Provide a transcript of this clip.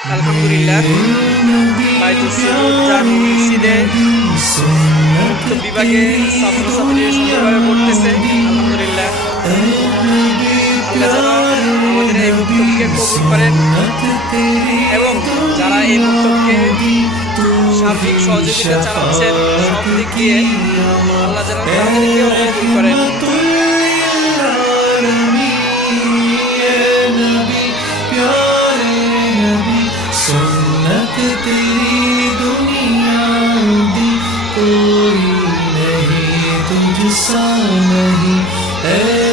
আলহামদুলিল্লাহ। মসজিদে মুক্ত বিভাগে ছাত্রছাত্রী পড়তেছে। করেন এবং যারা এই মুক্তকে সার্বিক সহযোগিতা চালাচ্ছেন সব দিক দিয়ে আল্লাহ করেন। सुन्नत तेरी दुनिया दी कोई नहीं तुझसा नहीं है